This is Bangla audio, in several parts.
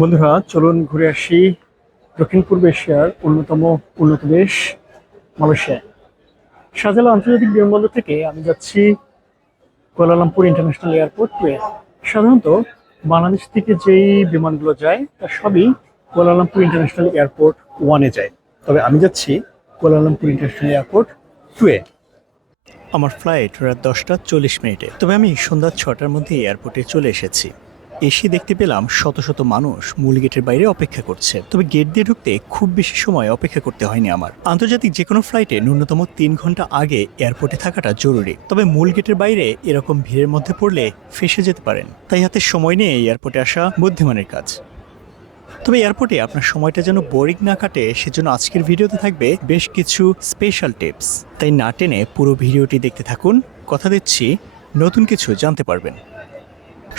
বন্ধুরা, চলুন ঘুরে আসি দক্ষিণ পূর্ব এশিয়ার অন্যতম উন্নত দেশ মালয়েশিয়ায়। শাহজালাল আন্তর্জাতিক বিমানবন্দর থেকে আমি যাচ্ছি কুয়ালালামপুর ইন্টারন্যাশনাল এয়ারপোর্ট টুয়ে। সাধারণত বাংলাদেশ থেকে যেই বিমানগুলো যায় তা সবই কুয়ালালামপুর ইন্টারন্যাশনাল এয়ারপোর্ট ওয়ানে যায়, তবে আমি যাচ্ছি কুয়ালালামপুর ইন্টারন্যাশনাল এয়ারপোর্ট টুয়ে। আমার ফ্লাইট রাত 10টা 40 মিনিটে, তবে আমি সন্ধ্যা 6টার মধ্যে এয়ারপোর্টে চলে এসেছি। এসে দেখতে পেলাম শত শত মানুষ মূল গেটের বাইরে অপেক্ষা করছে। তবে গেট দিয়ে ঢুকতে খুব বেশি সময় অপেক্ষা করতে হয়নি আমার। আন্তর্জাতিক যে কোনো ফ্লাইটে ন্যূনতম 3 ঘন্টা আগে এয়ারপোর্টে থাকাটা জরুরি। তবে মূল গেটের বাইরে এরকম ভিড়ের মধ্যে পড়লে ফেঁসে যেতে পারেন, তাই হাতে সময় নিয়ে এয়ারপোর্টে আসা বুদ্ধিমানের কাজ। তবে এয়ারপোর্টে আপনার সময়টা যেন বোরিং না কাটে, সেজন্য আজকের ভিডিওতে থাকবে বেশ কিছু স্পেশাল টিপস। তাই না টেনে পুরো ভিডিওটি দেখতে থাকুন, কথা দিচ্ছি নতুন কিছু জানতে পারবেন।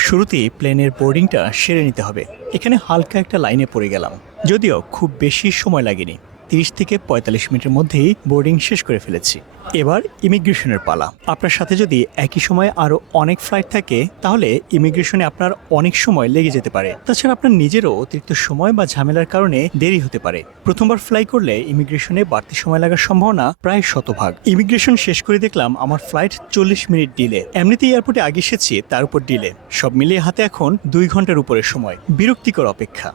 শুরুতেই প্লেনের বোর্ডিংটা সেরে নিতে হবে। এখানে হালকা একটা লাইনে পড়ে গেলাম, যদিও খুব বেশি সময় লাগেনি, 30 থেকে 45 মিনিটের মধ্যেই বোর্ডিং শেষ করে ফেলেছি। এবার ইমিগ্রেশনের পালা। আপনার সাথে যদি একই সময়ে আরও অনেক ফ্লাইট থাকে তাহলে ইমিগ্রেশনে আপনার অনেক সময় লেগে যেতে পারে। তাছাড়া আপনার নিজেরও অতিরিক্ত সময় বা ঝামেলার কারণে দেরি হতে পারে। প্রথমবার ফ্লাই করলে ইমিগ্রেশনে বাড়তি সময় লাগার সম্ভাবনা প্রায় শতভাগ। ইমিগ্রেশন শেষ করে দেখলাম আমার ফ্লাইট 40 মিনিট ডিলে। এমনিতেই এয়ারপোর্টে আগে এসেছি, তার উপর ডিলে। সব মিলিয়ে হাতে এখন 2 ঘন্টার উপরে সময়। বিরক্তিকর অপেক্ষা।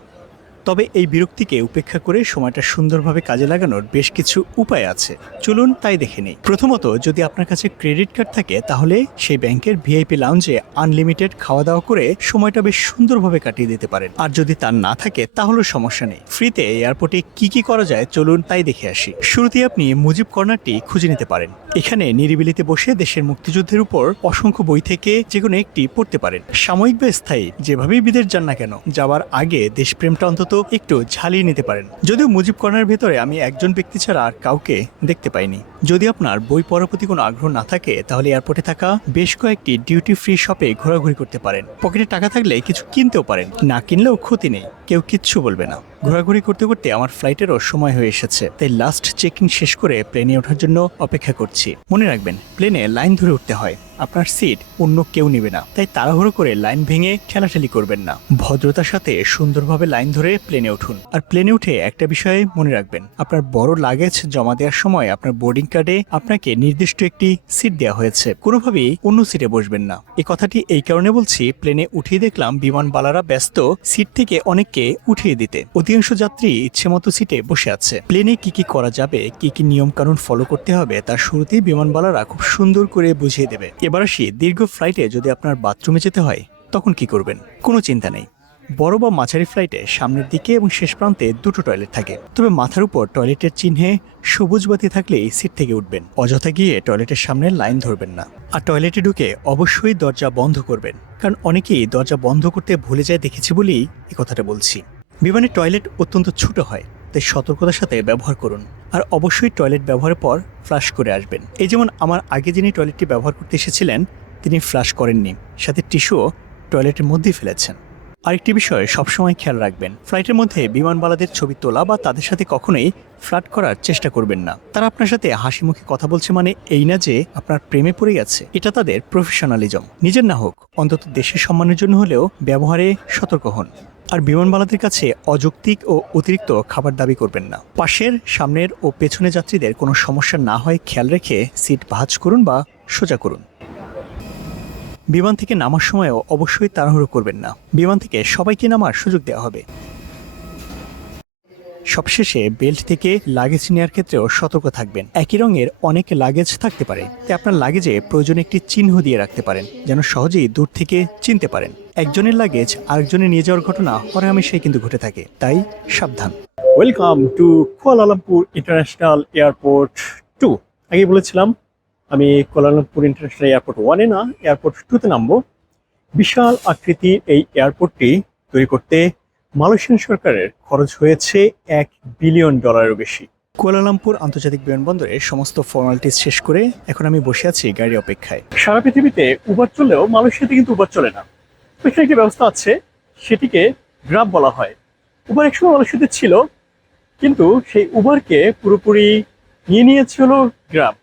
তবে এই বিরক্তিকে উপেক্ষা করে সময়টা সুন্দরভাবে কাজে লাগানোর বেশ কিছু উপায় আছে, চলুন তাই দেখে নিই। প্রথমত, যদি আপনার কাছে ক্রেডিট কার্ড থাকে তাহলে সেই ব্যাংকের ভিআইপি লাউঞ্জে আনলিমিটেড খাওয়া দাওয়া করে সময়টা বেশ সুন্দরভাবে কাটিয়ে দিতে পারেন। আর যদি তার না থাকে তাহলেও সমস্যা নেই। ফ্রিতে এয়ারপোর্টে কি কি করা যায় চলুন তাই দেখে আসি। শুরুতে আপনি মুজিব কর্নারটি খুঁজে নিতে পারেন। এখানে নিরিবিলিতে বসে দেশের মুক্তিযুদ্ধের উপর অসংখ্য বই থেকে যে কোনো একটি পড়তে পারেন। সাময়িক বা স্থায়ী, যেভাবেই বিদেশ যান না কেন, যাওয়ার আগে দেশপ্রেমটা অন্তত একটু ঝালিয়ে নিতে পারেন। যদিও মুজিব কর্নারের ভেতরে আমি একজন ব্যক্তি ছাড়া আর কাউকে দেখতে পাইনি। যদি আপনার বই পড়ার প্রতি কোনো আগ্রহ না থাকে তাহলে এয়ারপোর্টে থাকা বেশ কয়েকটি ডিউটি ফ্রি শপে ঘোরাঘুরি করতে পারেন। পকেটে টাকা থাকলে কিছু কিনতেও পারেন, না কিনলেও ক্ষতি নেই, কেউ কিচ্ছু বলবে না। ঘোরাঘুরি করতে করতে আমার ফ্লাইটেরও সময় হয়ে এসেছে, তাই লাস্ট চেকিং শেষ করে প্লেনে ওঠার জন্য অপেক্ষা করছি। মনে রাখবেন, প্লেনে লাইন ধরে উঠতে হয়, আপনার সিট অন্য কেউ নেবে না, তাই তাড়াহুড়ো করে লাইন ভেঙে ঠেলাঠেলি করবেন না। ভদ্রতার সাথে সুন্দরভাবে লাইন ধরে প্লেনে উঠুন। আর প্লেনে উঠে একটা বিষয়ে মনে রাখবেন, আপনার বড় লাগেজ জমা দেওয়ার সময় আপনার বোর্ডিং কার্ডে আপনাকে নির্দিষ্ট একটি সিট দেওয়া হয়েছে, কোনোভাবেই অন্য সিটে বসবেন না। এই কথাটি এই কারণে বলছি, প্লেনে উঠিয়ে দেখলাম বিমানবালারা ব্যস্ত সিট থেকে অনেককে উঠিয়ে দিতে। অধিকাংশ যাত্রী ইচ্ছেমতো সিটে বসে আছে। প্লেনে কি কি করা যাবে, কি কি নিয়ম কানুন ফলো করতে হবে তার শুরুতেই বিমানবালারা খুব সুন্দর করে বুঝিয়ে দেবে। এবার আসি, দীর্ঘ ফ্লাইটে যদি আপনার বাথরুমে যেতে হয় তখন কি করবেন। কোনো চিন্তা নেই। বড় বা মাঝারি ফ্লাইটে সামনের দিকে এবং শেষ প্রান্তে দুটো টয়লেট থাকে, তবে মাথার উপর টয়লেটের চিহ্নে সবুজ বাতি থাকলেই সিট থেকে উঠবেন। অযথা গিয়ে টয়লেটের সামনে লাইন ধরবেন না। আর টয়লেটে ঢুকে অবশ্যই দরজা বন্ধ করবেন, কারণ অনেকেই দরজা বন্ধ করতে ভুলে যায় দেখেছি বলেই এই কথাটা বলছি। বিমানের টয়লেট অত্যন্ত ছোট হয়, তাই সতর্কতার সাথে ব্যবহার করুন। আর অবশ্যই টয়লেট ব্যবহারের পর ফ্লাশ করে আসবেন। এই যেমন আমার আগে যিনি টয়লেটটি ব্যবহার করতে এসেছিলেন তিনি ফ্লাশ করেননি, সাথে টিস্যুও টয়লেটের মধ্যেই ফেলেছেন। আরেকটি বিষয় সবসময় খেয়াল রাখবেন, ফ্লাইটের মধ্যে বিমানবালাদের ছবি তোলা বা তাদের সাথে কখনোই ফ্লার্ট করার চেষ্টা করবেন না। তারা আপনার সাথে হাসি মুখে কথা বলছে মানে এই না যে আপনার প্রেমে পড়ে গেছে। এটা তাদের প্রফেশনালিজম। নিজের না হোক, অন্তত দেশের সম্মানের জন্য হলেও ব্যবহারে সতর্ক হন। আর বিমানবালাদের কাছে অযৌক্তিক ও অতিরিক্ত খাবার দাবি করবেন না। পাশের, সামনের ও পেছনে যাত্রীদের কোনো সমস্যা না হয় খেয়াল রেখে সিট ভাঁজ করুন বা সোজা করুন। বিমান থেকে নামার সময়ও অবশ্যই তাড়াহুড়ো করবেন না। বিমান থেকে সবাইকে নামার সুযোগ দেওয়া হবে। সবশেষে বেল্ট থেকে লাগেজ নেওয়ার ক্ষেত্রেও সতর্ক থাকবেন। একই রঙের অনেক লাগেজ থাকতে পারে, তাই আপনার লাগেজে প্রয়োজনে একটি চিহ্ন দিয়ে রাখতে পারেন, যেন সহজেই দূর থেকে চিনতে পারেন। একজনের লাগেজ আরেকজনের নিয়ে যাওয়ার ঘটনা হরহামেশাই কিন্তু ঘটে থাকে, তাই সাবধান। Welcome to Kuala Lumpur international airport 2। আগে বলেছিলাম আমি কুয়ালালামপুর ইন্টারন্যাশনাল এয়ারপোর্ট 1-এ না, এয়ারপোর্ট 2-তে নামবো। বিশাল আকৃতির এই এয়ারপোর্টটি তৈরি করতে মালয়েশিয়ান সরকারের খরচ হয়েছে $1 বিলিয়ন বেশি। কুয়ালালামপুর আন্তর্জাতিক বিমানবন্দরে সমস্ত ফর্মালিটিস শেষ করে এখন আমি বসে আছি গাড়ি অপেক্ষায়। সারা পৃথিবীতে উবার চললেও মালয়েশিয়াতে কিন্তু উবার চলে না। এখানে একটি ব্যবস্থা আছে, সেটিকে গ্রাব বলা হয়। উবার একসময় মালয়েশিয়াতে ছিল, কিন্তু সেই উবারকে পুরোপুরি নিয়ে নিয়েছে হলো গ্রাব।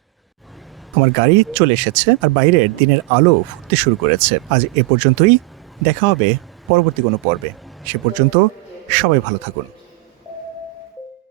আমার গাড়ি চলে এসেছে আর বাইরের দিনের আলো ফুটতে শুরু করেছে। আজ এ পর্যন্তই, দেখা হবে পরবর্তী কোনো পর্বে। সে পর্যন্ত সবাই ভালো থাকুন।